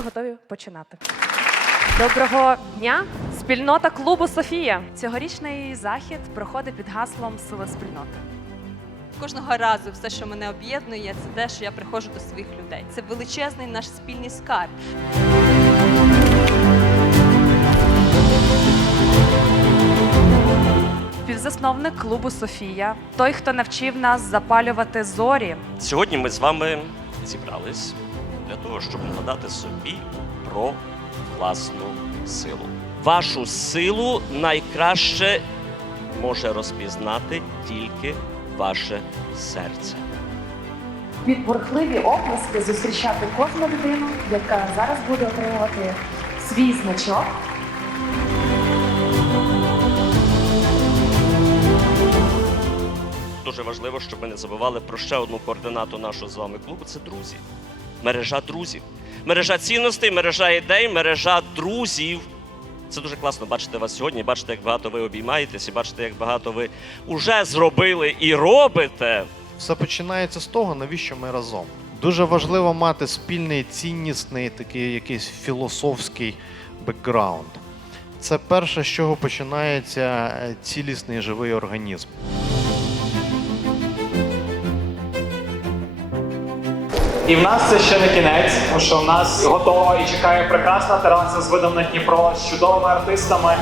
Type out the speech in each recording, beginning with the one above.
ми готові починати. Доброго дня! Спільнота клубу Софія. Цьогорічний захід проходить під гаслом Сила спільноти. Кожного разу все, що мене об'єднує, це те, що я приходжу до своїх людей. Це величезний наш спільний скарб. Співзасновник клубу Софія, той, хто навчив нас запалювати зорі. Сьогодні ми з вами зібрались для того, щоб нагадати собі про власну силу. Вашу силу найкраще може розпізнати тільки ваше серце. Під бурхливі оплески зустрічати кожну людину, яка зараз буде отримувати свій значок. Дуже важливо, щоб ми не забували про ще одну координату нашого з вами клубу це друзі. Мережа друзів. Мережа цінностей, мережа ідей, мережа друзів. Це дуже класно бачити вас сьогодні, бачити, як багато ви обіймаєтесь, і бачити, як багато ви вже зробили і робите. Все починається з того, навіщо ми разом. Дуже важливо мати спільний ціннісний, такий якийсь філософський бекграунд. Це перше, з чого починається е, цілісний живий організм. І в нас це ще не кінець, тому що в нас готова і чекає прекрасна тераса з видом на Дніпро з чудовими артистами.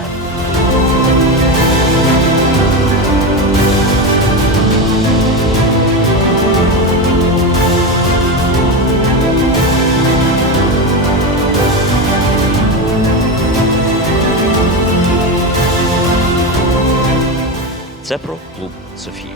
Це про клуб Софію.